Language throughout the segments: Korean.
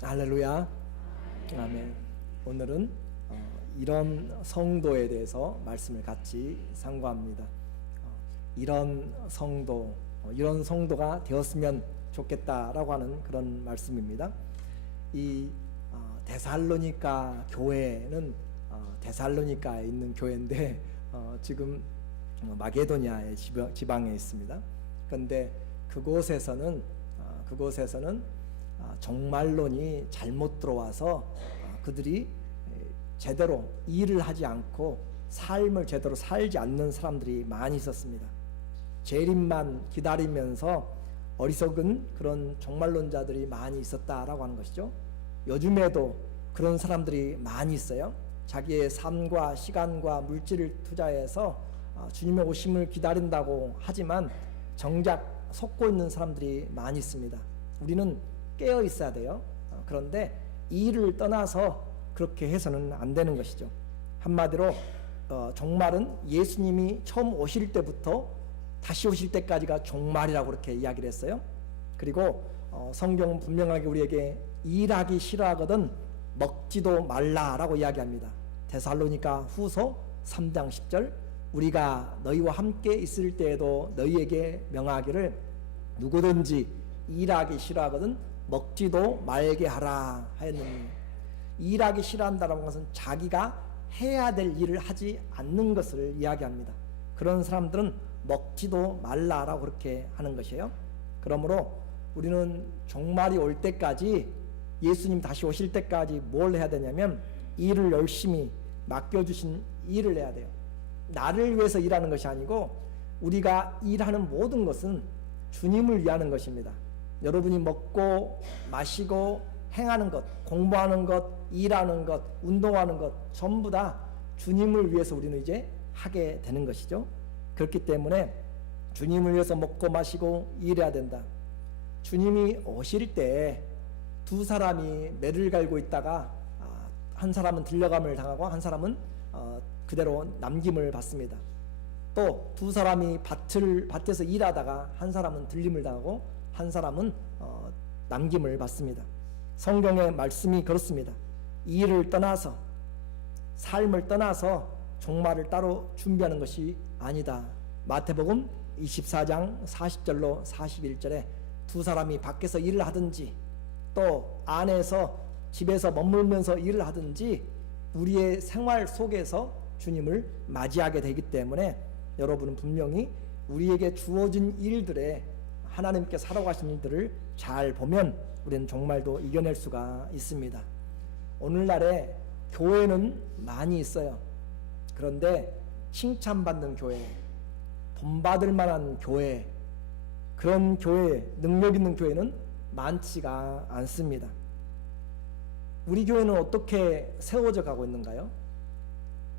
할렐루야. 아멘. 오늘은 이런 성도에 대해서 말씀을 같이 상고합니다. 이런 성도, 이런 성도가 되었으면 좋겠다라고 하는 그런 말씀입니다. 이 데살로니가 교회는 데살로니가에 있는 교회인데 지금 마게도니아의 지방에 있습니다. 그런데 그곳에서는 종말론이 잘못 들어와서 그들이 제대로 일을 하지 않고 삶을 제대로 살지 않는 사람들이 많이 있었습니다. 재림만 기다리면서 어리석은 그런 종말론자들이 많이 있었다라고 하는 것이죠. 요즘에도 그런 사람들이 많이 있어요. 자기의 삶과 시간과 물질을 투자해서 주님의 오심을 기다린다고 하지만 정작 속고 있는 사람들이 많이 있습니다. 우리는 깨어 있어야 돼요. 그런데 일을 떠나서 그렇게 해서는 안 되는 것이죠. 한마디로 종말은 예수님이 처음 오실 때부터 다시 오실 때까지가 종말이라고 그렇게 이야기를 했어요. 그리고 성경은 분명하게 우리에게 일하기 싫어하거든 먹지도 말라라고 이야기합니다. 데살로니가 후서 3장 10절, 우리가 너희와 함께 있을 때에도 너희에게 명하기를 누구든지 일하기 싫어하거든 먹지도 말게 하라 하였느니, 일하기 싫어한다는 것은 자기가 해야 될 일을 하지 않는 것을 이야기합니다. 그런 사람들은 먹지도 말라라고 그렇게 하는 것이에요. 그러므로 우리는 종말이 올 때까지, 예수님 다시 오실 때까지 뭘 해야 되냐면 일을 열심히 맡겨주신 일을 해야 돼요. 나를 위해서 일하는 것이 아니고 우리가 일하는 모든 것은 주님을 위하는 것입니다. 여러분이 먹고 마시고 행하는 것, 공부하는 것, 일하는 것, 운동하는 것 전부 다 주님을 위해서 우리는 이제 하게 되는 것이죠. 그렇기 때문에 주님을 위해서 먹고 마시고 일해야 된다. 주님이 오실 때 두 사람이 매를 갈고 있다가 한 사람은 들려감을 당하고 한 사람은 그대로 남김을 받습니다. 또 두 사람이 밭에서 일하다가 한 사람은 들림을 당하고 한 사람은 남김을 받습니다. 성경의 말씀이 그렇습니다. 이 일을 떠나서, 삶을 떠나서 종말을 따로 준비하는 것이 아니다. 마태복음 24장 40절로 41절에 두 사람이 밖에서 일을 하든지 또 안에서 집에서 머물면서 일을 하든지 우리의 생활 속에서 주님을 맞이하게 되기 때문에 여러분은 분명히 우리에게 주어진 일들에 하나님께 살아가신 일들을 잘 보면 우리는 종말도 이겨낼 수가 있습니다. 오늘날에 교회는 많이 있어요. 그런데 칭찬받는 교회, 본받을 만한 교회, 그런 교회, 능력 있는 교회는 많지가 않습니다. 우리 교회는 어떻게 세워져 가고 있는가요?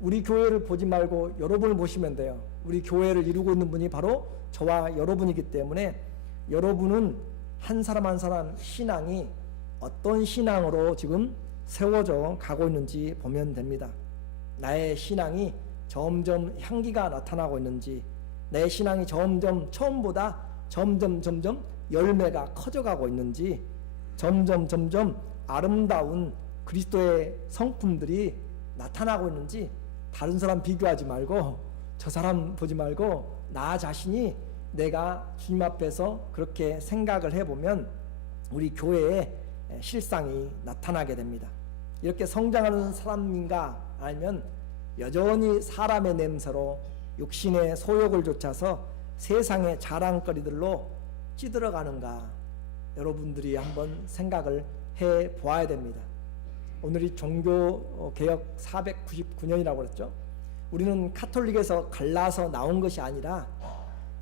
우리 교회를 보지 말고 여러분을 보시면 돼요. 우리 교회를 이루고 있는 분이 바로 저와 여러분이기 때문에 여러분은 한 사람 한 사람 신앙이 어떤 신앙으로 지금 세워져 가고 있는지 보면 됩니다. 나의 신앙이 점점 향기가 나타나고 있는지, 내 신앙이 점점 처음보다 점점 열매가 커져가고 있는지, 점점 아름다운 그리스도의 성품들이 나타나고 있는지, 다른 사람 비교하지 말고 저 사람 보지 말고 나 자신이 내가 주님 앞에서 그렇게 생각을 해보면 우리 교회에 실상이 나타나게 됩니다. 이렇게 성장하는 사람인가, 아니면 여전히 사람의 냄새로 육신의 소욕을 쫓아서 세상의 자랑거리들로 찌들어가는가, 여러분들이 한번 생각을 해 보아야 됩니다. 오늘이 종교개혁 499년이라고 그랬죠. 우리는 카톨릭에서 갈라서 나온 것이 아니라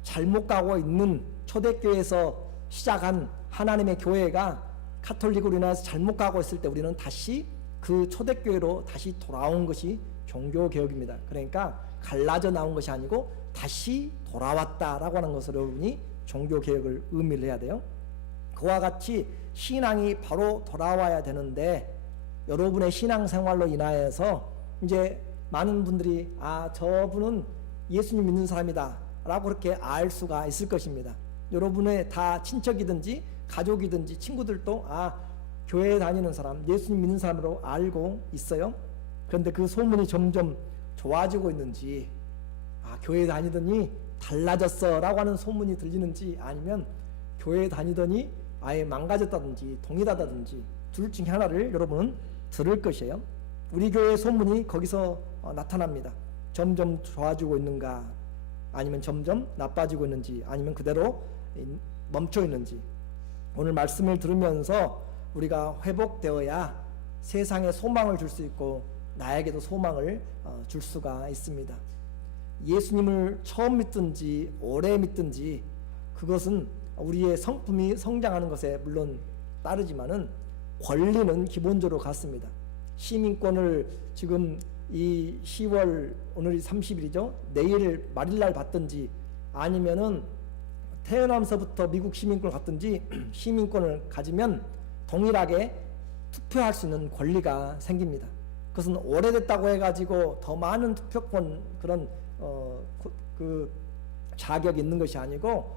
잘못 가고 있는 초대교회에서 시작한 하나님의 교회가 카톨릭으로 인해서 잘못 가고 있을 때 우리는 다시 그 초대교회로 다시 돌아온 것이 종교개혁입니다. 그러니까 갈라져 나온 것이 아니고 다시 돌아왔다라고 하는 것을 여러분이 종교개혁을 의미를 해야 돼요. 그와 같이 신앙이 바로 돌아와야 되는데, 여러분의 신앙생활로 인하여서 이제 많은 분들이 저분은 예수님 믿는 사람이다 라고 그렇게 알 수가 있을 것입니다. 여러분의 다 친척이든지 가족이든지 친구들도 교회 다니는 사람, 예수님 믿는 사람으로 알고 있어요. 그런데 그 소문이 점점 좋아지고 있는지, 교회 다니더니 달라졌어 라고 하는 소문이 들리는지, 아니면 교회 다니더니 아예 망가졌다든지 동일하다든지 둘 중에 하나를 여러분은 들을 것이에요. 우리 교회의 소문이 거기서 나타납니다. 점점 좋아지고 있는가, 아니면 점점 나빠지고 있는지, 아니면 그대로 멈춰 있는지. 오늘 말씀을 들으면서 우리가 회복되어야 세상에 소망을 줄 수 있고 나에게도 소망을 줄 수가 있습니다. 예수님을 처음 믿든지 오래 믿든지 그것은 우리의 성품이 성장하는 것에 물론 따르지만은 권리는 기본적으로 같습니다. 시민권을 지금 이 10월, 오늘이 30일이죠. 내일 말일날 받든지, 아니면은 태어나면서부터 미국 시민권을 갖든지 시민권을 가지면 동일하게 투표할 수 있는 권리가 생깁니다. 그것은 오래됐다고 해가지고 더 많은 투표권 그런 그 자격이 있는 것이 아니고,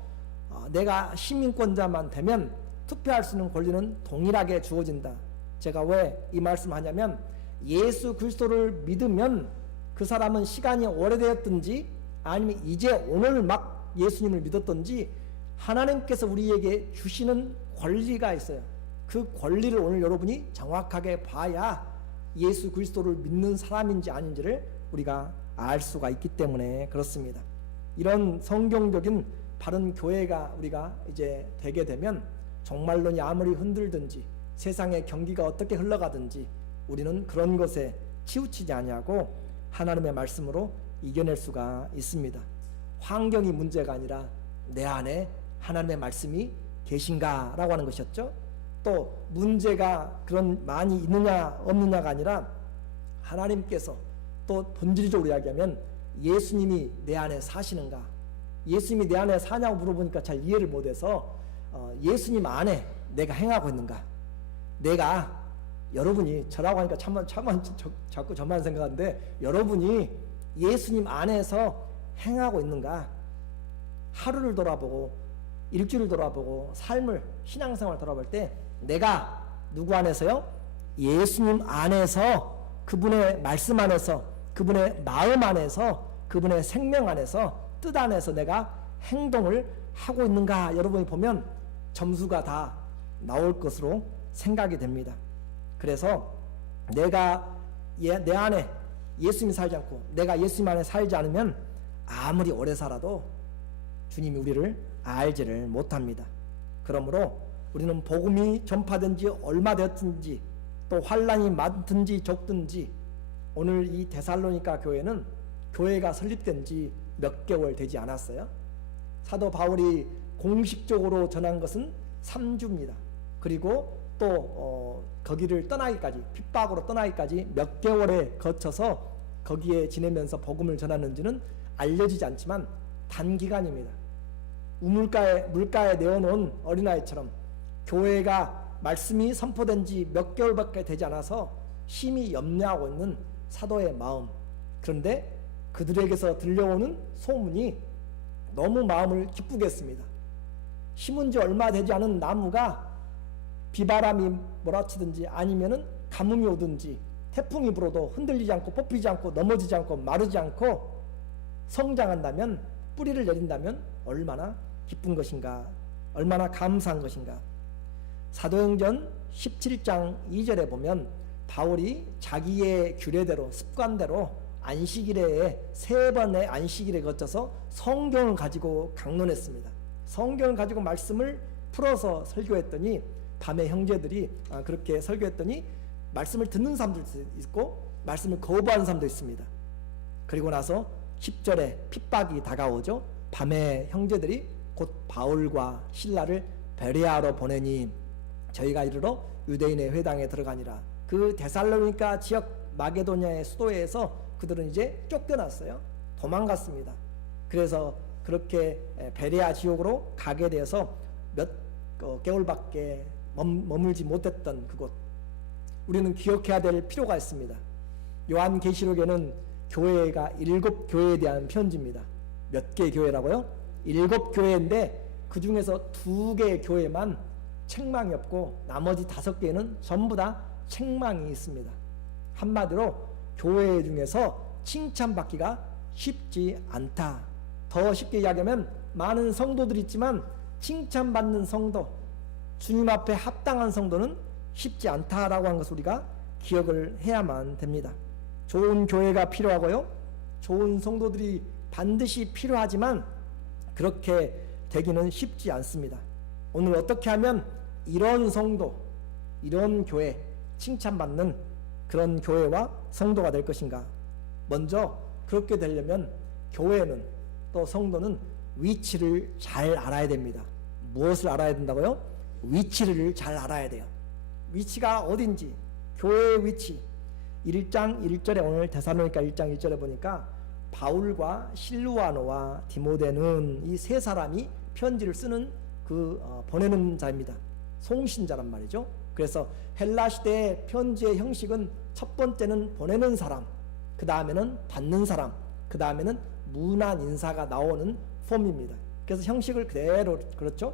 내가 시민권자만 되면 투표할 수 있는 권리는 동일하게 주어진다. 제가 왜 이 말씀을 하냐면, 예수 그리스도를 믿으면 그 사람은 시간이 오래되었든지 아니면 이제 오늘 막 예수님을 믿었든지 하나님께서 우리에게 주시는 권리가 있어요. 그 권리를 오늘 여러분이 정확하게 봐야 예수 그리스도를 믿는 사람인지 아닌지를 우리가 알 수가 있기 때문에 그렇습니다. 이런 성경적인 바른 교회가 우리가 이제 되게 되면 정말론이 아무리 흔들든지 세상의 경기가 어떻게 흘러가든지 우리는 그런 것에 치우치지 아니하고 하나님의 말씀으로 이겨낼 수가 있습니다. 환경이 문제가 아니라 내 안에 하나님의 말씀이 계신가 라고 하는 것이었죠. 또 문제가 그런 많이 있느냐 없느냐가 아니라 하나님께서, 또 본질적으로 이야기하면 예수님이 내 안에 사시는가. 예수님이 내 안에 사냐고 물어보니까 잘 이해를 못해서 예수님 안에 내가 행하고 있는가. 내가, 여러분이 저라고 하니까 자꾸 저만 생각하는데, 여러분이 예수님 안에서 행하고 있는가. 하루를 돌아보고 일주일을 돌아보고 삶을, 신앙생활을 돌아볼 때 내가 누구 안에서요? 예수님 안에서, 그분의 말씀 안에서, 그분의 마음 안에서, 그분의 생명 안에서, 뜻 안에서 내가 행동을 하고 있는가. 여러분이 보면 점수가 다 나올 것으로 생각이 됩니다. 그래서 내가 내 안에 예수님이 살지 않고 내가 예수님 안에 살지 않으면 아무리 오래 살아도 주님이 우리를 알지를 못합니다. 그러므로 우리는 복음이 전파된 지 얼마 되었든지, 또 환란이 많든지 적든지, 오늘 이 데살로니가 교회는 교회가 설립된 지 몇 개월 되지 않았어요. 사도 바울이 공식적으로 전한 것은 3주입니다. 그리고 또 거기를 떠나기까지, 핍박으로 떠나기까지 몇 개월에 거쳐서 거기에 지내면서 복음을 전하는지는 알려지지 않지만 단기간입니다. 물가에 내어놓은 어린아이처럼 교회가 말씀이 선포된 지 몇 개월밖에 되지 않아서 심히 염려하고 있는 사도의 마음. 그런데 그들에게서 들려오는 소문이 너무 마음을 기쁘게 했습니다. 심은 지 얼마 되지 않은 나무가 비바람이 몰아치든지 아니면은 가뭄이 오든지 태풍이 불어도 흔들리지 않고 뽑히지 않고 넘어지지 않고 마르지 않고 성장한다면, 뿌리를 내린다면 얼마나 기쁜 것인가, 얼마나 감사한 것인가. 사도행전 17장 2절에 보면 바울이 자기의 규례대로, 습관대로 안식일에 3번의 안식일에 거쳐서 성경을 가지고 강론했습니다. 성경을 가지고 말씀을 풀어서 설교했더니 밤에 형제들이 그렇게 설교했더니 말씀을 듣는 사람들도 있고 말씀을 거부하는 사람도 있습니다. 그리고 나서 10절에 핍박이 다가오죠. 밤에 형제들이 곧 바울과 실라를 베레아로 보내니 저희가 이르러 유대인의 회당에 들어가니라. 그 데살로니가 지역 마게도냐의 수도에서 그들은 이제 쫓겨났어요. 도망갔습니다. 그래서 그렇게 베레아 지역으로 가게 되어서 몇 개월밖에 머물지 못했던 그곳, 우리는 기억해야 될 필요가 있습니다. 요한계시록에는 교회가 7교회에 대한 편지입니다. 몇 개의 교회라고요? 7교회인데 그 중에서 2개의 교회만 책망이 없고 나머지 5개는 전부 다 책망이 있습니다. 한마디로 교회 중에서 칭찬받기가 쉽지 않다. 더 쉽게 이야기하면 많은 성도들이 있지만 칭찬받는 성도, 주님 앞에 합당한 성도는 쉽지 않다라고 하는 것을 우리가 기억을 해야만 됩니다. 좋은 교회가 필요하고요, 좋은 성도들이 반드시 필요하지만 그렇게 되기는 쉽지 않습니다. 오늘 어떻게 하면 이런 성도, 이런 교회, 칭찬받는 그런 교회와 성도가 될 것인가? 먼저 그렇게 되려면 교회는, 또 성도는 위치를 잘 알아야 됩니다. 무엇을 알아야 된다고요? 위치를 잘 알아야 돼요. 위치가 어딘지, 교회의 위치. 1장 1절에, 오늘 데살로니가 1장 1절에 보니까 바울과 실루아노와 디모데는 이 세 사람이 편지를 쓰는 보내는 자입니다. 송신자란 말이죠. 그래서 헬라 시대의 편지의 형식은 첫 번째는 보내는 사람, 그 다음에는 받는 사람, 그 다음에는 문안 인사가 나오는 폼입니다. 그래서 형식을 그대로, 그렇죠?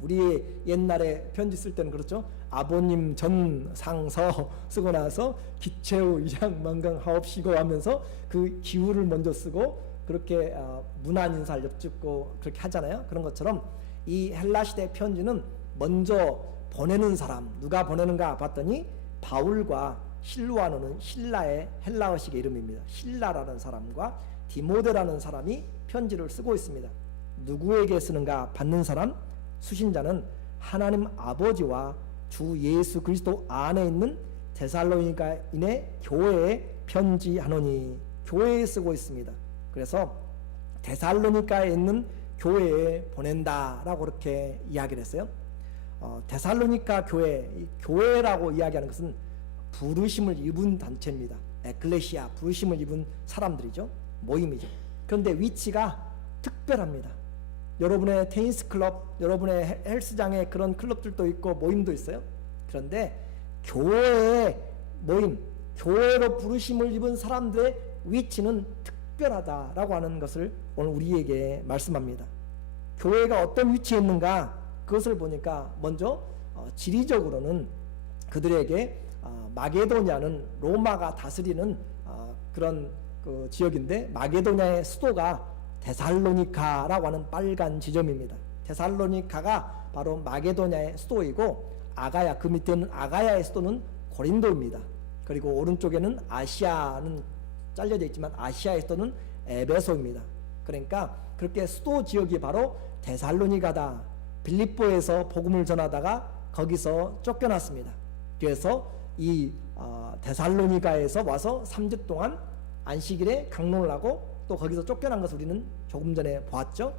우리 옛날에 편지 쓸 때는 그렇죠. 아버님 전 상서 쓰고 나서 기체우 이양만강 하옵시고 하면서 그 기후를 먼저 쓰고 그렇게 문안 인사를 엿듣고 그렇게 하잖아요. 그런 것처럼 이 헬라 시대 편지는 먼저 보내는 사람, 누가 보내는가 봤더니 바울과 실루아노는 신라의 헬라어식의 이름입니다. 신라라는 사람과 디모데라는 사람이 편지를 쓰고 있습니다. 누구에게 쓰는가? 받는 사람, 수신자는 하나님 아버지와 주 예수 그리스도 안에 있는 데살로니가인의 교회에 편지하노니, 교회에 쓰고 있습니다. 그래서 데살로니가에 있는 교회에 보낸다라고 그렇게 이야기를 했어요. 데살로니가 교회라고 이야기하는 것은 부르심을 입은 단체입니다. 에클레시아, 부르심을 입은 사람들이죠. 모임이죠. 그런데 위치가 특별합니다. 여러분의 테니스 클럽, 여러분의 헬스장에 그런 클럽들도 있고 모임도 있어요. 그런데 교회의 모임, 교회로 부르심을 입은 사람들의 위치는 특별하다라고 하는 것을 오늘 우리에게 말씀합니다. 교회가 어떤 위치에 있는가, 그것을 보니까 먼저 지리적으로는 그들에게 마게도냐는 로마가 다스리는 그런 지역인데, 마게도냐의 수도가 데살로니카라고 하는 빨간 지점입니다. 데살로니카가 바로 마게도냐의 수도이고, 아가야, 그 밑에는 아가야의 수도는 고린도입니다. 그리고 오른쪽에는 아시아는 잘려져 있지만 아시아의 수도는 에베소입니다. 그러니까 그렇게 수도 지역이 바로 데살로니가다. 빌립보에서 복음을 전하다가 거기서 쫓겨났습니다. 그래서 이 데살로니가에서 와서 3주 동안 안식일에 강론을 하고 또 거기서 쫓겨난 것을 우리는 조금 전에 보았죠.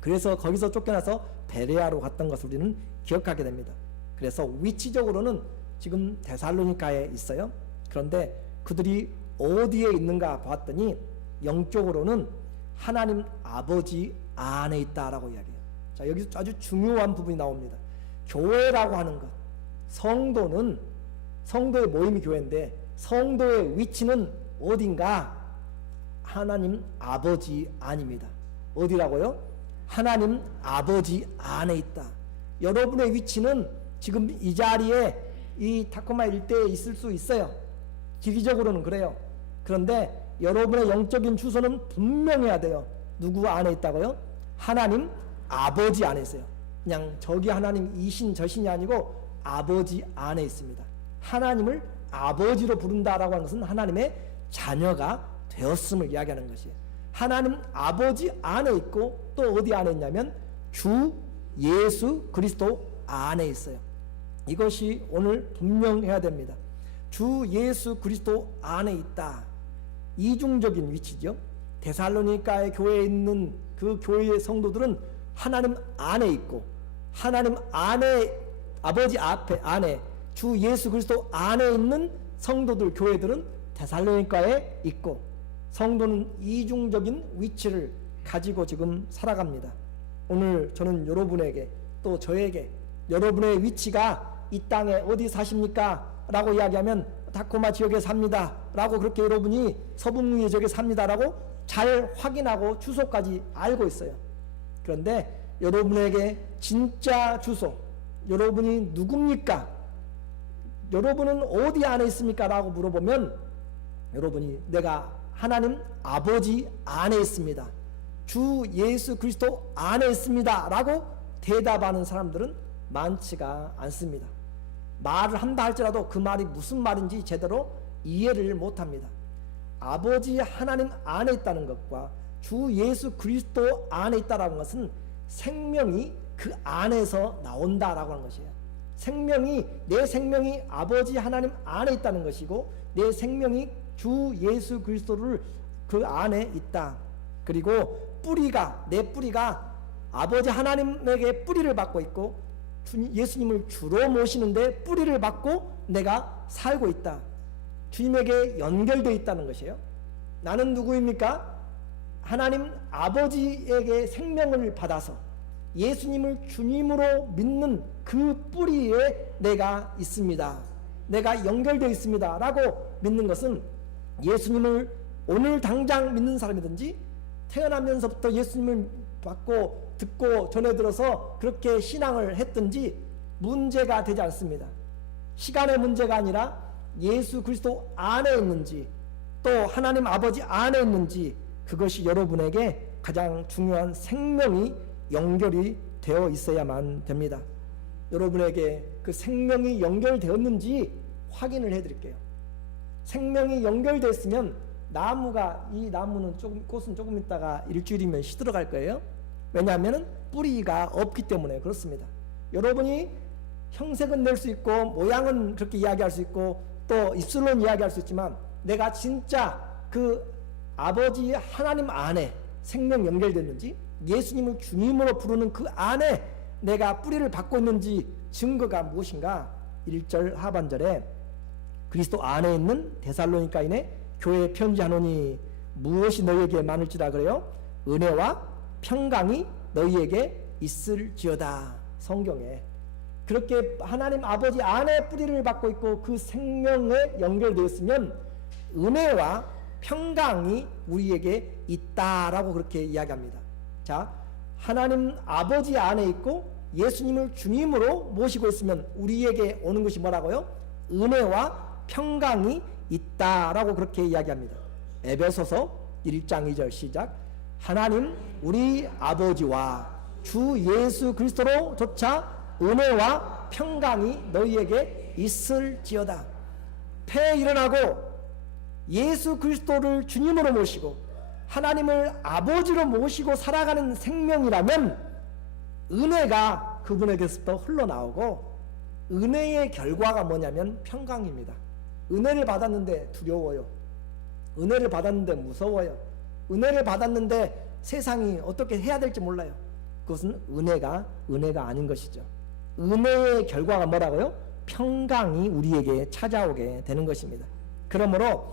그래서 거기서 쫓겨나서 베레아로 갔던 것을 우리는 기억하게 됩니다. 그래서 위치적으로는 지금 데살로니가에 있어요. 그런데 그들이 어디에 있는가 봤더니 영적으로는 하나님 아버지 안에 있다라고 이야기해요. 자, 여기서 아주 중요한 부분이 나옵니다. 교회라고 하는 것, 성도는, 성도의 모임이 교회인데 성도의 위치는 어딘가? 하나님 아버지 안입니다. 어디라고요? 하나님 아버지 안에 있다. 여러분의 위치는 지금 이 자리에 이 타코마 일대에 있을 수 있어요. 지리적으로는 그래요. 그런데 여러분의 영적인 주소는 분명해야 돼요. 누구 안에 있다고요? 하나님 아버지 안에 있어요. 그냥 저기 하나님 이신 저신이 아니고 아버지 안에 있습니다. 하나님을 아버지로 부른다라고 하는 것은 하나님의 자녀가 되었음을 이야기하는 것이에요. 하나님 아버지 안에 있고 또 어디 안에 있냐면 주 예수 그리스도 안에 있어요. 이것이 오늘 분명해야 됩니다. 주 예수 그리스도 안에 있다. 이중적인 위치죠. 데살로니가의 교회에 있는 그 교회의 성도들은 하나님 안에 있고, 하나님 안에, 아버지 앞에 안에 주 예수 그리스도 안에 있는 성도들, 교회들은 데살로니가에 있고, 성도는 이중적인 위치를 가지고 지금 살아갑니다. 오늘 저는 여러분에게, 또 저에게 여러분의 위치가 이 땅에 어디 사십니까? 라고 이야기하면 타코마 지역에 삽니다 라고, 그렇게 여러분이 서북루이 지역에 삽니다 라고 잘 확인하고 주소까지 알고 있어요. 그런데 여러분에게 진짜 주소, 여러분이 누굽니까? 여러분은 어디 안에 있습니까? 라고 물어보면 여러분이 내가 하나님 아버지 안에 있습니다. 주 예수 그리스도 안에 있습니다. 라고 대답하는 사람들은 많지가 않습니다. 말을 한다 할지라도 그 말이 무슨 말인지 제대로 이해를 못합니다. 아버지 하나님 안에 있다는 것과 주 예수 그리스도 안에 있다는 것은 생명이 그 안에서 나온다라고 하는 것이에요. 내 생명이 아버지 하나님 안에 있다는 것이고 내 생명이 주 예수 그리스도를 그 안에 있다. 그리고 내 뿌리가 아버지 하나님에게 뿌리를 받고 있고 예수님을 주로 모시는데 뿌리를 받고 내가 살고 있다. 주님에게 연결되어 있다는 것이에요. 나는 누구입니까? 하나님 아버지에게 생명을 받아서 예수님을 주님으로 믿는 그 뿌리에 내가 있습니다. 내가 연결되어 있습니다. 라고 믿는 것은 예수님을 오늘 당장 믿는 사람이든지 태어나면서부터 예수님을 받고 듣고 전해 들어서 그렇게 신앙을 했든지 문제가 되지 않습니다. 시간의 문제가 아니라 예수 그리스도 안에 있는지 또 하나님 아버지 안에 있는지 그것이 여러분에게 가장 중요한 생명이 연결이 되어 있어야만 됩니다. 여러분에게 그 생명이 연결되었는지 확인을 해드릴게요. 생명이 연결됐으면 이 나무는 꽃은 조금 있다가 일주일이면 시들어갈 거예요. 왜냐하면 뿌리가 없기 때문에 그렇습니다. 여러분이 형색은 낼 수 있고 모양은 그렇게 이야기할 수 있고 또 입술로는 이야기할 수 있지만 내가 진짜 그 아버지 하나님 안에 생명 연결됐는지 예수님을 주님으로 부르는 그 안에 내가 뿌리를 받고 있는지 증거가 무엇인가? 1절 하반절에 그리스도 안에 있는 데살로니가인의 교회에 편지하노니 무엇이 너희에게 많을지라 그래요? 은혜와 평강이 너희에게 있을지어다. 성경에 그렇게 하나님 아버지 안에 뿌리를 받고 있고 그 생명에 연결되었으면 은혜와 평강이 우리에게 있다라고 그렇게 이야기합니다. 자, 하나님 아버지 안에 있고 예수님을 주님으로 모시고 있으면 우리에게 오는 것이 뭐라고요? 은혜와 평강이 있다라고 그렇게 이야기합니다. 에베소서 1장 2절 시작. 하나님 우리 아버지와 주 예수 그리스도로 조차 은혜와 평강이 너희에게 있을지어다. 폐에 일어나고 예수 그리스도를 주님으로 모시고 하나님을 아버지로 모시고 살아가는 생명이라면 은혜가 그분에게서부터 흘러나오고 은혜의 결과가 뭐냐면 평강입니다. 은혜를 받았는데 두려워요. 은혜를 받았는데 무서워요. 은혜를 받았는데 세상이 어떻게 해야 될지 몰라요. 그것은 은혜가 아닌 것이죠. 은혜의 결과가 뭐라고요? 평강이 우리에게 찾아오게 되는 것입니다. 그러므로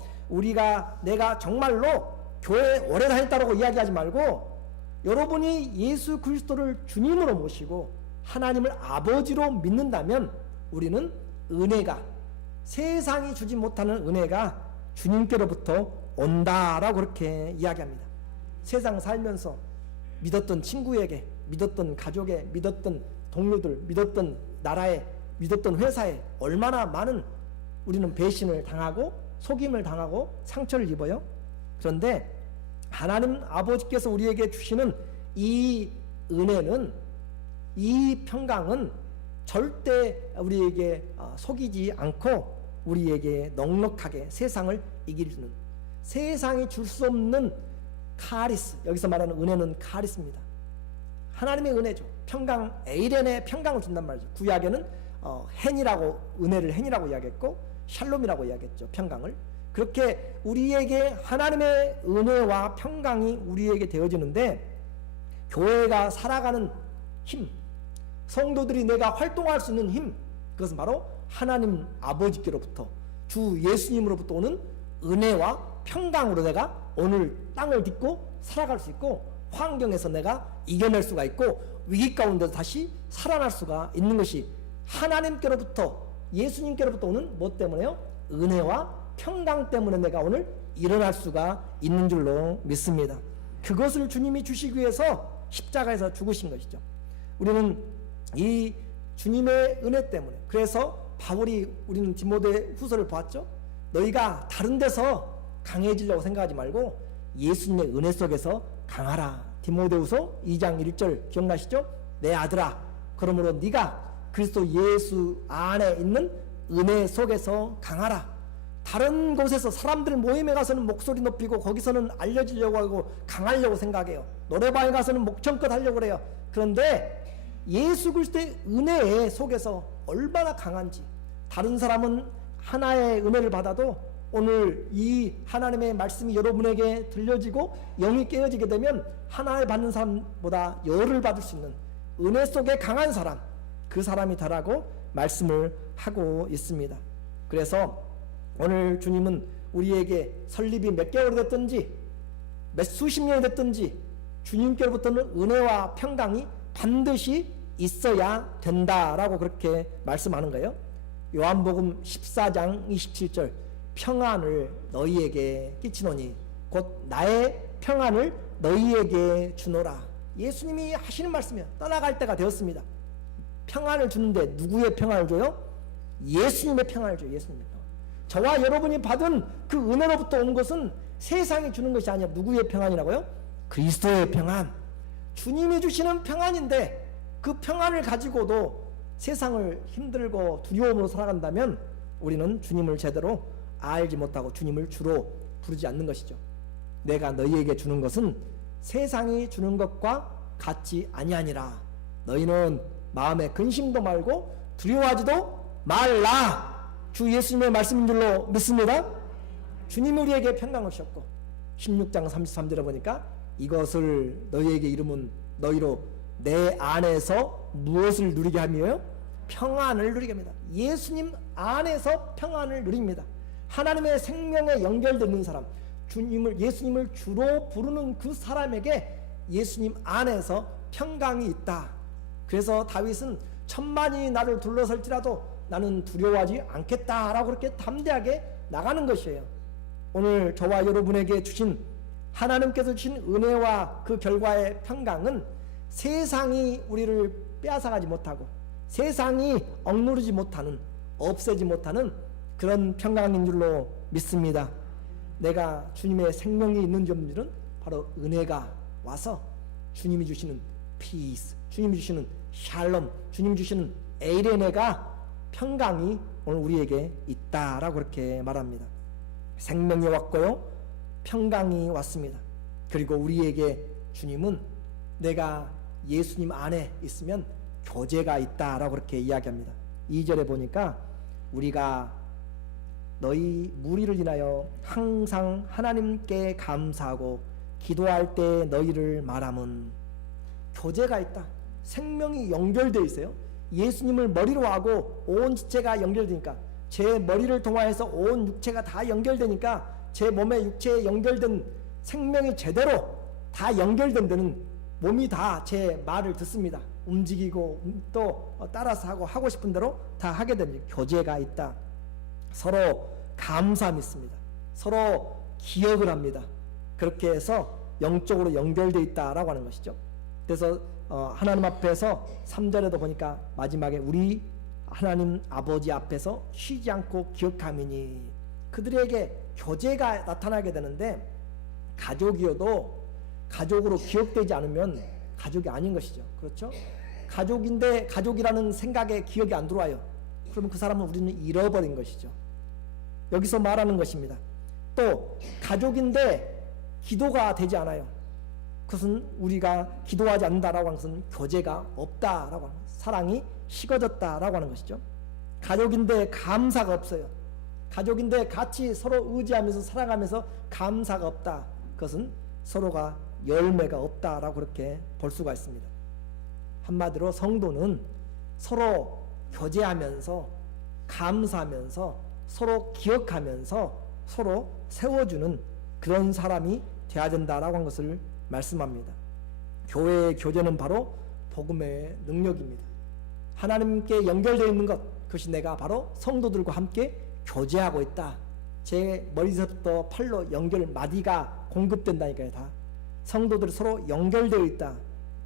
내가 정말로 교회에 오래 다녔다고 이야기하지 말고 여러분이 예수 그리스도를 주님으로 모시고 하나님을 아버지로 믿는다면 우리는 은혜가 세상이 주지 못하는 은혜가 주님께로부터 온다라고 그렇게 이야기합니다. 세상 살면서 믿었던 친구에게, 믿었던 가족에, 믿었던 동료들, 믿었던 나라에, 믿었던 회사에 얼마나 많은 우리는 배신을 당하고 속임을 당하고 상처를 입어요. 그런데 하나님 아버지께서 우리에게 주시는 이 은혜는, 이 평강은 절대 우리에게 속이지 않고 우리에게 넉넉하게 세상을 이기는, 세상이 줄 수 없는 카리스, 여기서 말하는 은혜는 카리스입니다. 하나님의 은혜죠. 평강, 에이렌의 평강을 준단 말이죠. 구약에는 헨이라고, 은혜를 헨이라고 이야기했고 샬롬이라고 이야기했죠. 평강을. 그렇게 우리에게 하나님의 은혜와 평강이 우리에게 되어지는데, 교회가 살아가는 힘, 성도들이 내가 활동할 수 있는 힘, 그것은 바로 하나님 아버지께로부터, 주 예수님으로부터 오는 은혜와 평강으로 내가 오늘 땅을 딛고 살아갈 수 있고, 환경에서 내가 이겨낼 수가 있고, 위기 가운데서 다시 살아날 수가 있는 것이 하나님께로부터, 예수님께로부터 오는 뭐 때문에요? 은혜와 평강 때문에 내가 오늘 일어날 수가 있는 줄로 믿습니다. 그것을 주님이 주시기 위해서 십자가에서 죽으신 것이죠. 우리는 이 주님의 은혜 때문에. 그래서 바울이 우리는 디모데 후서를 보았죠. 너희가 다른 데서 강해지려고 생각하지 말고 예수님의 은혜 속에서 강하라. 디모데후서 2장 1절 기억나시죠? 내 아들아, 그러므로 네가 그리스도 예수 안에 있는 은혜 속에서 강하라. 다른 곳에서 사람들 모임에 가서는 목소리 높이고 거기서는 알려지려고 하고 강하려고 생각해요. 노래방에 가서는 목청껏 하려고 그래요. 그런데 예수 그리스도의 은혜 속에서 얼마나 강한지, 다른 사람은 하나의 은혜를 받아도 오늘 이 하나님의 말씀이 여러분에게 들려지고 영이 깨어지게 되면 하나에 받는 사람보다 열을 받을 수 있는 은혜 속에 강한 사람, 그 사람이 다라고 말씀을 하고 있습니다. 그래서 오늘 주님은 우리에게 설립이 몇 개월이 됐든지 몇 수십 년이 됐든지 주님께로부터는 은혜와 평강이 반드시 있어야 된다라고 그렇게 말씀하는 거예요. 요한복음 14장 27절, 평안을 너희에게 끼치노니 곧 나의 평안을 너희에게 주노라. 예수님이 하시는 말씀이에요. 떠나갈 때가 되었습니다. 평안을 주는데 누구의 평안을 줘요? 예수님의 평안을 줘요. 예수님의 평안. 저와 여러분이 받은 그 은혜로부터 온 것은 세상이 주는 것이 아니라 누구의 평안이라고요? 그리스도의 평안. 주님이 주시는 평안인데 그 평안을 가지고도 세상을 힘들고 두려움으로 살아간다면 우리는 주님을 제대로 알지 못하고 주님을 주로 부르지 않는 것이죠. 내가 너희에게 주는 것은 세상이 주는 것과 같지 아니하니라. 너희는 마음에 근심도 말고 두려워하지도 말라. 주 예수님의 말씀인 줄로 믿습니다. 주님이 우리에게 평강을 주셨고 16장 33절에 보니까 이것을 너희에게 이름은 너희로 내 안에서 무엇을 누리게 하며요? 평안을 누리게 합니다. 예수님 안에서 평안을 누립니다. 하나님의 생명에 연결되어 있는 사람, 예수님을 주로 부르는 그 사람에게 예수님 안에서 평강이 있다. 그래서 다윗은 천만이 나를 둘러설지라도 나는 두려워하지 않겠다라고 그렇게 담대하게 나가는 것이에요. 오늘 저와 여러분에게 주신 하나님께서 주신 은혜와 그 결과의 평강은 세상이 우리를 빼앗아가지 못하고 세상이 억누르지 못하는, 없애지 못하는 그런 평강인 줄로 믿습니다. 내가 주님의 생명이 있는 점들은 바로 은혜가 와서 주님이 주시는 피스, 주님이 주시는 샬롬, 주님이 주시는 에이레네가 평강이 오늘 우리에게 있다라고 그렇게 말합니다. 생명이 왔고요, 평강이 왔습니다. 그리고 우리에게 주님은 내가 예수님 안에 있으면 교제가 있다라고 그렇게 이야기합니다. 2절에 보니까 우리가 너희 무리를 인하여 항상 하나님께 감사하고 기도할 때 너희를 말함은, 교제가 있다. 생명이 연결되어 있어요. 예수님을 머리로 하고 온 지체가 연결되니까, 제 머리를 통하여서 온 육체가 다 연결되니까 제 몸의 육체에 연결된 생명이 제대로 다 연결된 데는 몸이 다 제 말을 듣습니다. 움직이고 또 따라서 하고 싶은 대로 다 하게 됩니다. 교제가 있다. 서로 감사함이 있습니다. 서로 기억을 합니다. 그렇게 해서 영적으로 연결되어 있다라고 하는 것이죠. 그래서 하나님 앞에서 3절에도 보니까 마지막에 우리 하나님 아버지 앞에서 쉬지 않고 기억함이니, 그들에게 교제가 나타나게 되는데 가족이어도 가족으로 기억되지 않으면 가족이 아닌 것이죠. 그렇죠? 가족인데 가족이라는 생각에 기억이 안 들어와요. 그러면 그 사람은 우리는 잃어버린 것이죠. 여기서 말하는 것입니다. 또 가족인데 기도가 되지 않아요. 그것은 우리가 기도하지 않는다라고 하는 것은 교제가 없다라고 하는, 사랑이 식어졌다라고 하는 것이죠. 가족인데 감사가 없어요. 가족인데 같이 서로 의지하면서 살아가면서 감사가 없다. 그것은 서로가 열매가 없다라고 그렇게 볼 수가 있습니다. 한마디로 성도는 서로 교제하면서 감사하면서 서로 기억하면서 서로 세워주는 그런 사람이 되어야 된다라고 한 것을 말씀합니다. 교회의 교제는 바로 복음의 능력입니다. 하나님께 연결되어 있는 것, 그것이 내가 바로 성도들과 함께 교제하고 있다. 제 머리서부터 팔로 연결 마디가 공급된다니까요. 다 성도들이 서로 연결되어 있다.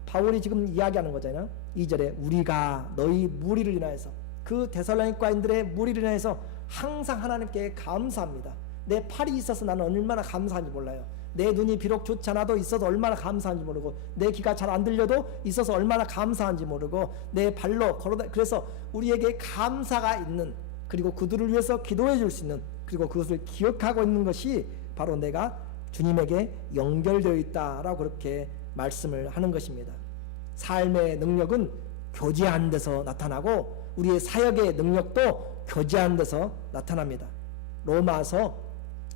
바울이 지금 이야기하는 거잖아요. 2절에 우리가 너희 무리를 인하여서, 그 데살로니가인들의 무리를 인하여서 항상 하나님께 감사합니다. 내 팔이 있어서 나는 얼마나 감사한지 몰라요. 내 눈이 비록 좋지 않아도 있어서 얼마나 감사한지 모르고, 내 귀가 잘 안 들려도 있어서 얼마나 감사한지 모르고, 내 발로 걸어다, 그래서 우리에게 감사가 있는, 그리고 그들을 위해서 기도해 줄 수 있는, 그리고 그것을 기억하고 있는 것이 바로 내가 주님에게 연결되어 있다라고 그렇게 말씀을 하는 것입니다. 삶의 능력은 교제하는 데서 나타나고, 우리의 사역의 능력도 교제하는 데서 나타납니다. 로마서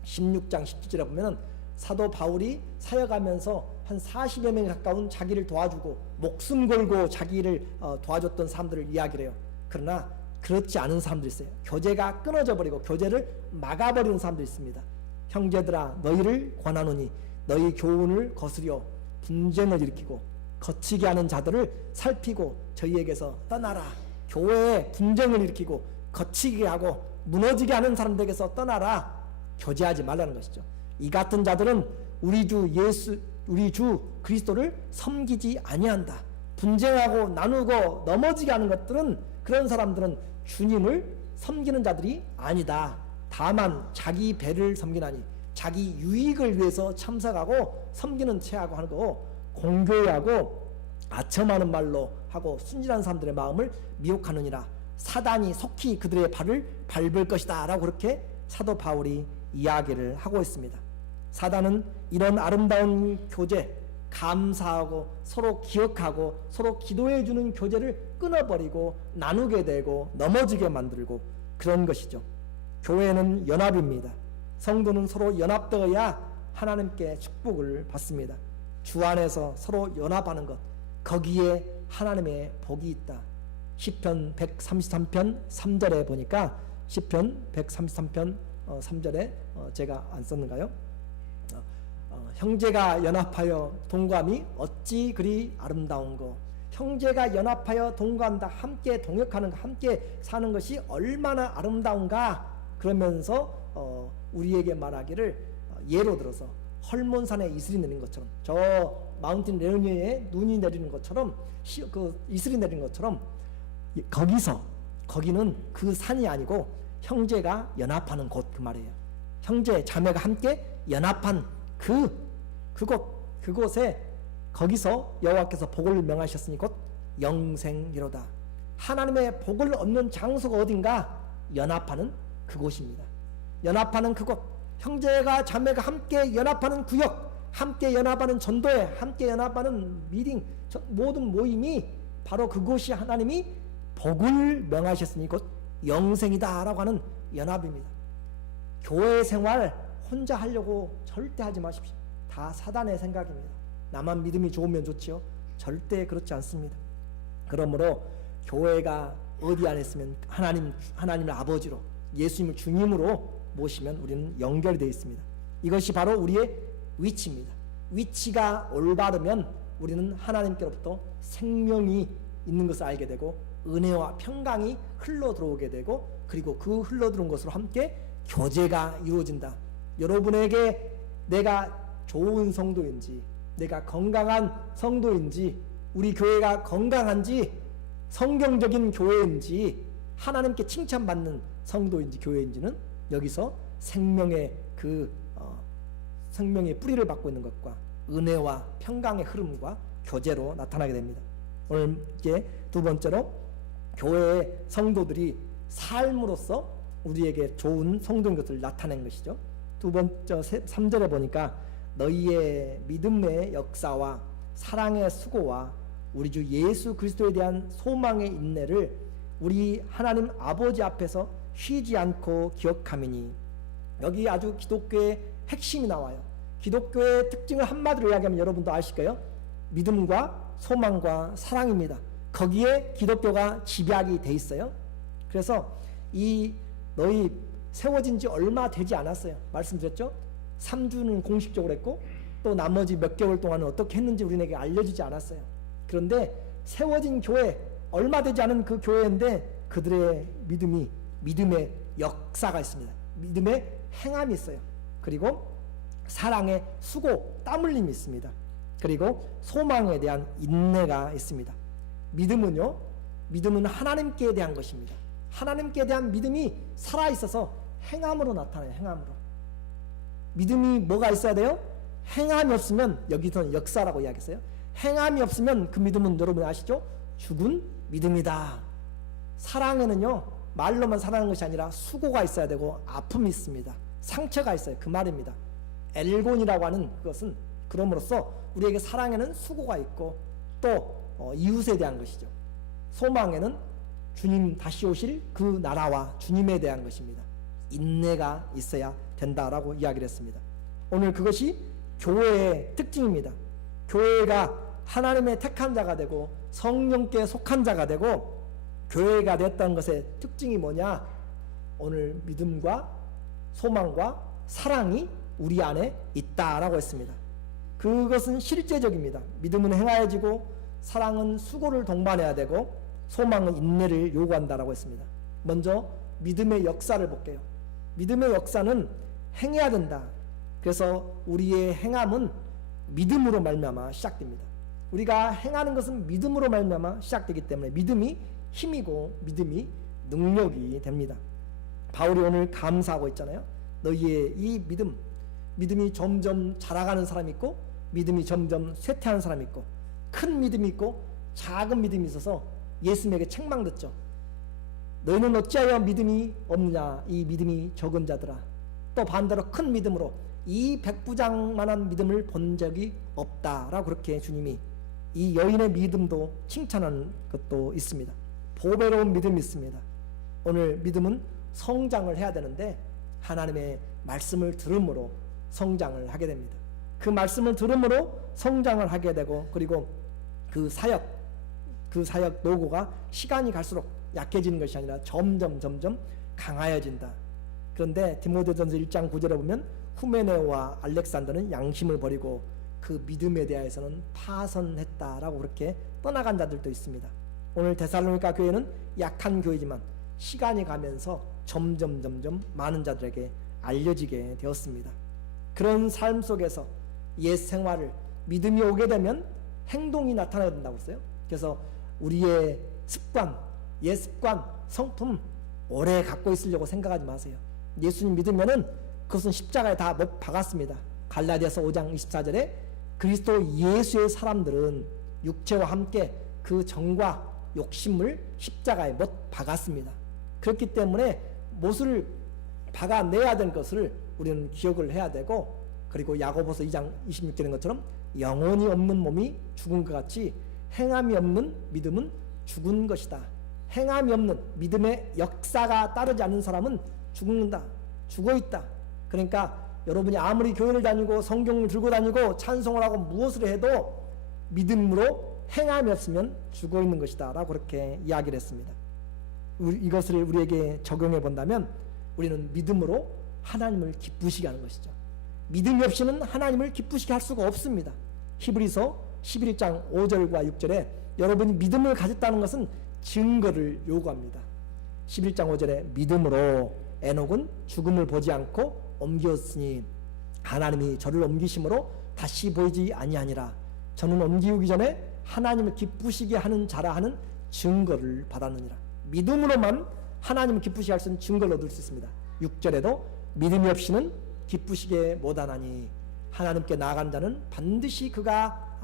16장 17절에 보면 사도 바울이 사역하면서 한 40여 명 가까운 자기를 도와주고 목숨 걸고 자기를 도와줬던 사람들을 이야기를 해요. 그러나 그렇지 않은 사람들이 있어요. 교제가 끊어져 버리고 교제를 막아버리는 사람들이 있습니다. 형제들아, 너희를 권하노니 너희 교훈을 거스려 분쟁을 일으키고 거치게 하는 자들을 살피고 저희에게서 떠나라. 교회에 분쟁을 일으키고 거치게 하고 무너지게 하는 사람들에게서 떠나라. 교제하지 말라는 것이죠. 이 같은 자들은 우리 주 그리스도를 섬기지 아니한다. 분쟁하고 나누고 넘어지게 하는 것들은, 그런 사람들은 주님을 섬기는 자들이 아니다. 다만 자기 배를 섬기나니, 자기 유익을 위해서 참석하고 섬기는 체하고 하는 거, 공교회하고 아첨하는 말로 하고 순진한 사람들의 마음을 미혹하느니라. 사단이 속히 그들의 발을 밟을 것이다 라고 그렇게 사도 바울이 이야기를 하고 있습니다. 사단은 이런 아름다운 교제, 감사하고 서로 기억하고 서로 기도해 주는 교제를 끊어버리고 나누게 되고 넘어지게 만들고 그런 것이죠. 교회는 연합입니다. 성도는 서로 연합되어야 하나님께 축복을 받습니다. 주 안에서 서로 연합하는 것, 거기에 하나님의 복이 있다. 시편 133편 3절에 보니까, 시편 133편 3절에 제가 안 썼는가요? 형제가 연합하여 동감이 어찌 그리 아름다운고. 형제가 연합하여 동감한다, 함께 동역하는 것, 함께 사는 것이 얼마나 아름다운가. 그러면서 우리에게 말하기를, 예로 들어서 헐몬산에 이슬이 내리는 것처럼, 저 마운틴 레오니에 눈이 내리는 것처럼, 그 이슬이 내리는 것처럼, 거기는 그 산이 아니고 형제가 연합하는 곳, 그 말이에요. 형제 자매가 함께 연합한 그곳에, 거기서 여호와께서 복을 명하셨으니 곧 영생이로다. 하나님의 복을 얻는 장소가 어딘가? 연합하는 그곳입니다. 연합하는 그곳, 형제가 자매가 함께 연합하는 구역, 함께 연합하는 전도회, 함께 연합하는 미팅, 모든 모임이 바로 그곳이 하나님이 복을 명하셨으니 곧 영생이다 라고 하는 연합입니다. 교회 생활 혼자 하려고 절대 하지 마십시오. 다 사단의 생각입니다. 나만 믿음이 좋으면 좋지요? 절대 그렇지 않습니다. 그러므로 교회가 어디 안에 있으면 하나님을 아버지로, 예수님을 주님으로 모시면 우리는 연결되어 있습니다. 이것이 바로 우리의 위치입니다. 위치가 올바르면 우리는 하나님께로부터 생명이 있는 것을 알게 되고, 은혜와 평강이 흘러 들어오게 되고, 그리고 그 흘러 들어온 것으로 함께 교제가 이루어진다. 여러분에게 내가 좋은 성도인지, 내가 건강한 성도인지, 우리 교회가 건강한지, 성경적인 교회인지, 하나님께 칭찬받는 성도인지 교회인지는 여기서 생명의 생명의 뿌리를 받고 있는 것과 은혜와 평강의 흐름과 교제로 나타나게 됩니다. 오늘 이제 두 번째로, 교회의 성도들이 삶으로서 우리에게 좋은 성도인 것을 나타낸 것이죠. 두 번째 3절에 보니까 너희의 믿음의 역사와 사랑의 수고와 우리 주 예수 그리스도에 대한 소망의 인내를 우리 하나님 아버지 앞에서 쉬지 않고 기억함이니. 여기 아주 기독교의 핵심이 나와요. 기독교의 특징을 한마디로 이야기하면 여러분도 아실 거예요. 믿음과 소망과 사랑입니다. 거기에 기독교가 집약이 돼 있어요. 그래서 너희 세워진 지 얼마 되지 않았어요. 말씀드렸죠? 3주는 공식적으로 했고, 또 나머지 몇 개월 동안은 어떻게 했는지 우리에게 알려주지 않았어요. 그런데 세워진 교회, 얼마 되지 않은 그 교회인데 그들의 믿음의 역사가 있습니다. 믿음의 행함이 있어요. 그리고 사랑의 수고, 땀 흘림이 있습니다. 그리고 소망에 대한 인내가 있습니다. 믿음은 하나님께 대한 것입니다. 하나님께 대한 믿음이 살아있어서 행함으로 나타나요. 행함으로. 믿음이 뭐가 있어야 돼요? 행함이 없으면, 여기서는 역사라고 이야기했어요. 행함이 없으면 그 믿음은 여러분 아시죠? 죽은 믿음이다. 사랑에는요, 말로만 사랑하는 것이 아니라 수고가 있어야 되고 아픔이 있습니다. 상처가 있어요. 그 말입니다. 엘곤이라고 하는 그것은 그럼으로써 우리에게 사랑에는 수고가 있고 또 이웃에 대한 것이죠. 소망에는 주님 다시 오실 그 나라와 주님에 대한 것입니다. 인내가 있어야 된다라고 이야기를 했습니다. 오늘 그것이 교회의 특징입니다. 교회가 하나님의 택한 자가 되고 성령께 속한 자가 되고 교회가 됐다는 것의 특징이 뭐냐? 오늘 믿음과 소망과 사랑이 우리 안에 있다라고 했습니다. 그것은 실제적입니다. 믿음은 행하여지고 사랑은 수고를 동반해야 되고 소망은 인내를 요구한다라고 했습니다. 먼저 믿음의 역사를 볼게요. 믿음의 역사는 행해야 된다. 그래서 우리의 행함은 믿음으로 말미암아 시작됩니다. 우리가 행하는 것은 믿음으로 말미암아 시작되기 때문에 믿음이 힘이고 믿음이 능력이 됩니다. 바울이 오늘 감사하고 있잖아요. 너희의 이 믿음이 점점 자라가는 사람이 있고 믿음이 점점 쇠퇴하는 사람이 있고 큰 믿음이 있고 작은 믿음이 있어서 예수님에게 책망 듣죠. 너희는 어찌하여 믿음이 없느냐, 이 믿음이 적은 자들아. 또 반대로 큰 믿음으로 이 백부장만한 믿음을 본 적이 없다라고 그렇게 주님이 이 여인의 믿음도 칭찬하는 것도 있습니다. 보배로운 믿음이 있습니다. 오늘 믿음은 성장을 해야 되는데 하나님의 말씀을 들음으로 성장을 하게 됩니다. 그 말씀을 들음으로 성장을 하게 되고 그리고 그 사역 노고가 시간이 갈수록 약해지는 것이 아니라 점점 강하여진다. 그런데 디모데전서 1장 9절에 보면 후메네오와 알렉산더는 양심을 버리고 그 믿음에 대해서는 파선했다라고 그렇게 떠나간 자들도 있습니다. 오늘 데살로니가 교회는 약한 교회지만 시간이 가면서 점점 많은 자들에게 알려지게 되었습니다. 그런 삶 속에서 옛 생활을 믿음이 오게 되면 행동이 나타나야 된다고 했어요. 그래서 우리의 습관, 옛 습관, 성품 오래 갖고 있으려고 생각하지 마세요. 예수님 믿으면은 그것은 십자가에 다 못 박았습니다. 갈라디아서 5장 24절에 그리스도 예수의 사람들은 육체와 함께 그 정과 욕심을 십자가에 못 박았습니다. 그렇기 때문에 못을 박아내야 될 것을 우리는 기억을 해야 되고 그리고 야고보서 2장 26절인 것처럼 영혼이 없는 몸이 죽은 것 같이 행함이 없는 믿음은 죽은 것이다. 행함이 없는 믿음의 역사가 따르지 않는 사람은 죽는다. 죽어있다. 그러니까 여러분이 아무리 교회를 다니고 성경을 들고 다니고 찬송을 하고 무엇을 해도 믿음으로 행함이 없으면 죽어있는 것이다 라고 그렇게 이야기를 했습니다. 이것을 우리에게 적용해 본다면 우리는 믿음으로 하나님을 기쁘시게 하는 것이죠. 믿음이 없이는 하나님을 기쁘시게 할 수가 없습니다. 히브리서 11장 5절과 6절에 여러분이 믿음을 가졌다는 것은 증거를 요구합니다. 11장 5절에 믿음으로 에녹은 죽음을 보지 않고 옮겼으니 하나님이 저를 옮기심으로 다시 보이지 아니하니라. 저는 옮기기 전에 하나님을 기쁘시게 하는 자라 하는 증거를 받았느니라. 믿음으로만 하나님을 기쁘시게 할 수 있는 증거를 얻을 수 있습니다. 6절에도 믿음이 없이는 기쁘시게 못하나니 하나님께 나아간 자는 반드시 그가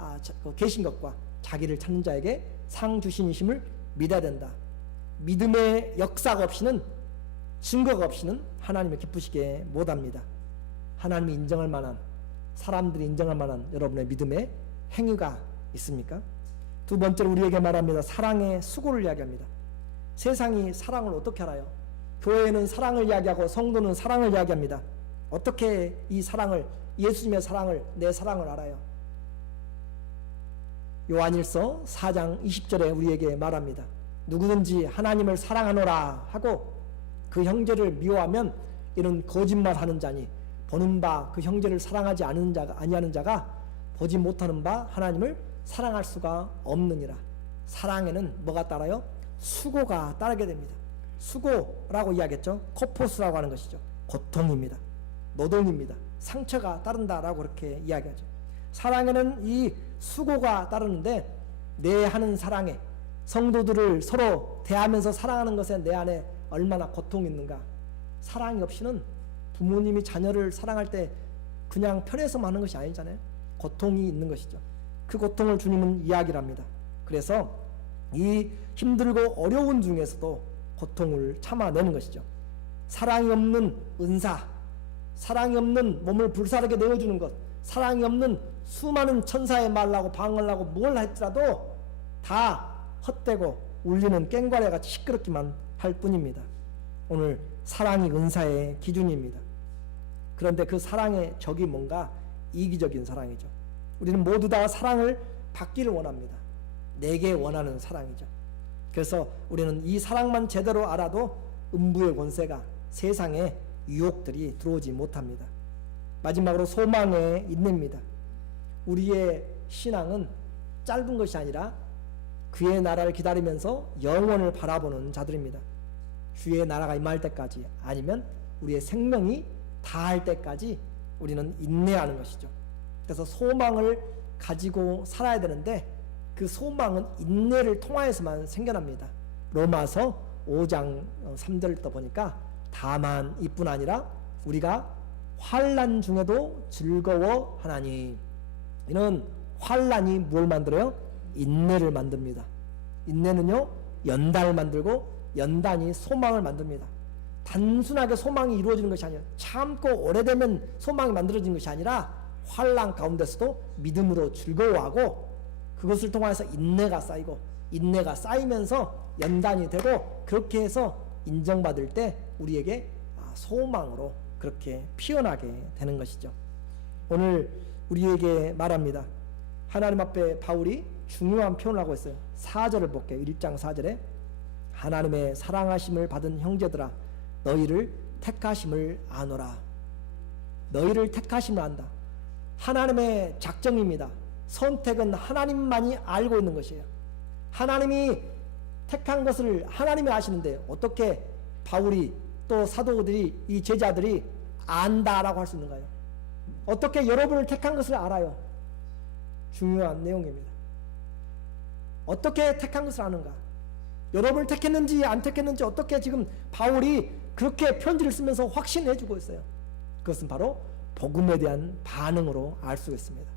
계신 것과 자기를 찾는 자에게 상 주신이심을 믿어야 된다. 믿음의 역사가 없이는 증거가 없이는 하나님을 기쁘시게 못합니다. 하나님이 인정할 만한 사람들이 인정할 만한 여러분의 믿음의 행위가 있습니까? 두 번째로 우리에게 말합니다. 사랑의 수고를 이야기합니다. 세상이 사랑을 어떻게 알아요? 교회는 사랑을 이야기하고 성도는 사랑을 이야기합니다. 어떻게 이 사랑을 예수님의 사랑을 내 사랑을 알아요? 요한일서 4장 20절에 우리에게 말합니다. 누구든지 하나님을 사랑하노라 하고 그 형제를 미워하면 이는 거짓말하는 자니 보는 바 그 형제를 사랑하지 아니하는 자가 보지 못하는 바 하나님을 사랑할 수가 없느니라. 사랑에는 뭐가 따라요? 수고가 따르게 됩니다. 수고라고 이야기했죠. 코포스라고 하는 것이죠. 고통입니다. 노동입니다. 상처가 따른다라고 그렇게 이야기하죠. 사랑에는 이 수고가 따르는데 내 하는 사랑에 성도들을 서로 대하면서 사랑하는 것에 내 안에 얼마나 고통이 있는가. 사랑이 없이는 부모님이 자녀를 사랑할 때 그냥 편해서만 하는 것이 아니잖아요. 고통이 있는 것이죠. 그 고통을 주님은 이야기를 합니다. 그래서 이 힘들고 어려운 중에서도 고통을 참아내는 것이죠. 사랑이 없는 은사, 사랑이 없는 몸을 불사르게 내어주는 것, 사랑이 없는 수많은 천사의 말하고 방언을 하고 뭘 할지라도 다 헛되고 울리는 꽹과리 같이 시끄럽기만 할 뿐입니다. 오늘 사랑이 은사의 기준입니다. 그런데 그 사랑의 적이 뭔가? 이기적인 사랑이죠. 우리는 모두 다 사랑을 받기를 원합니다. 내게 원하는 사랑이죠. 그래서 우리는 이 사랑만 제대로 알아도 음부의 권세가, 세상에 유혹들이 들어오지 못합니다. 마지막으로 소망의 인내입니다. 우리의 신앙은 짧은 것이 아니라 그의 나라를 기다리면서 영원을 바라보는 자들입니다. 주의 나라가 임할 때까지, 아니면 우리의 생명이 다할 때까지 우리는 인내하는 것이죠. 그래서 소망을 가지고 살아야 되는데 그 소망은 인내를 통하여서만 생겨납니다. 로마서 5장 3절을 또 보니까 다만 이뿐 아니라 우리가 환난 중에도 즐거워하나니. 이는 환난이 뭘 만들어요? 인내를 만듭니다. 인내는요 연단을 만들고 연단이 소망을 만듭니다. 단순하게 소망이 이루어지는 것이 아니에요. 참고 오래되면 소망이 만들어지는 것이 아니라 환난 가운데서도 믿음으로 즐거워하고 그것을 통해서 인내가 쌓이고 인내가 쌓이면서 연단이 되고 그렇게 해서 인정받을 때 우리에게 소망으로 그렇게 피어나게 되는 것이죠. 오늘 우리에게 말합니다. 하나님 앞에 바울이 중요한 표현을 하고 있어요. 4절을 볼게요. 1장 4절에 하나님의 사랑하심을 받은 형제들아 너희를 택하심을 아노라. 너희를 택하심을 안다. 하나님의 작정입니다. 선택은 하나님만이 알고 있는 것이에요. 하나님이 택한 것을 하나님이 아시는데 어떻게 바울이 또 사도들이 이 제자들이 안다라고 할 수 있는가요? 어떻게 여러분을 택한 것을 알아요? 중요한 내용입니다. 어떻게 택한 것을 아는가? 여러분을 택했는지 안 택했는지 어떻게 지금 바울이 그렇게 편지를 쓰면서 확신해 주고 있어요. 그것은 바로 복음에 대한 반응으로 알 수 있습니다.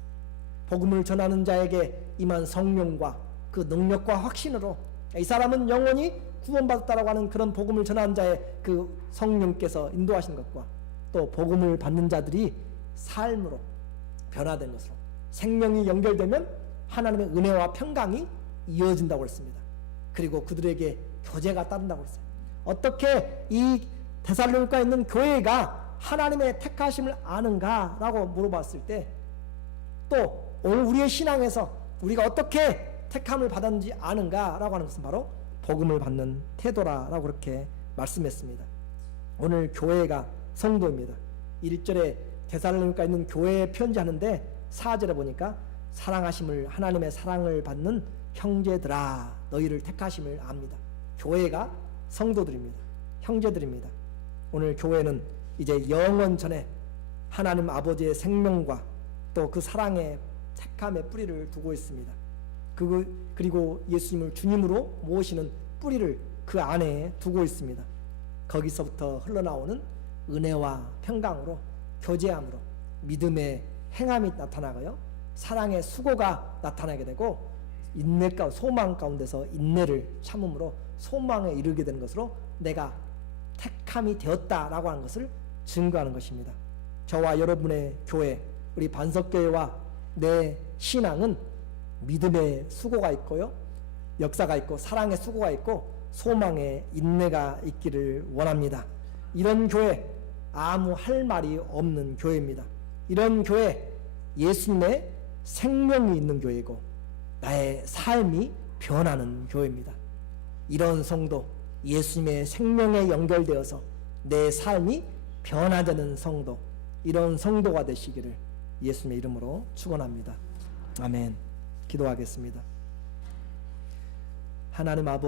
복음을 전하는 자에게 임한 성령과 그 능력과 확신으로 이 사람은 영원히 구원받았다라고 하는 그런 복음을 전하는 자의 그 성령께서 인도하신 것과 또 복음을 받는 자들이 삶으로 변화된 것으로 생명이 연결되면 하나님의 은혜와 평강이 이어진다고 했습니다. 그리고 그들에게 교제가 따른다고 했어요. 어떻게 이 데살로니가에 있는 교회가 하나님의 택하심을 아는가라고 물어봤을 때 또 오늘 우리의 신앙에서 우리가 어떻게 택함을 받았는지 아는가라고 하는 것은 바로 복음을 받는 태도라고 그렇게 말씀했습니다. 오늘 교회가 성도입니다. 1절에 데살로니가에 있는 교회에 편지하는데 4절에 보니까 사랑하심을 하나님의 사랑을 받는 형제들아 너희를 택하심을 압니다. 교회가 성도들입니다. 형제들입니다. 오늘 교회는 이제 영원 전에 하나님 아버지의 생명과 또 그 사랑의 택함의 뿌리를 두고 있습니다. 그리고 예수님을 주님으로 모시는 뿌리를 그 안에 두고 있습니다. 거기서부터 흘러나오는 은혜와 평강으로 교제함으로 믿음의 행함이 나타나고요. 사랑의 수고가 나타나게 되고 인내가 소망 가운데서 인내를 참음으로 소망에 이르게 되는 것으로 내가 택함이 되었다라고 하는 것을 증거하는 것입니다. 저와 여러분의 교회, 우리 반석교회와 내 신앙은 믿음의 수고가 있고요, 역사가 있고 사랑의 수고가 있고 소망의 인내가 있기를 원합니다. 이런 교회 아무 할 말이 없는 교회입니다. 이런 교회 예수님의 생명이 있는 교회고 나의 삶이 변하는 교회입니다. 이런 성도, 예수님의 생명에 연결되어서 내 삶이 변화되는 성도, 이런 성도가 되시기를 예수님의 이름으로 축원합니다. 아멘. 기도하겠습니다. 하나님 아버지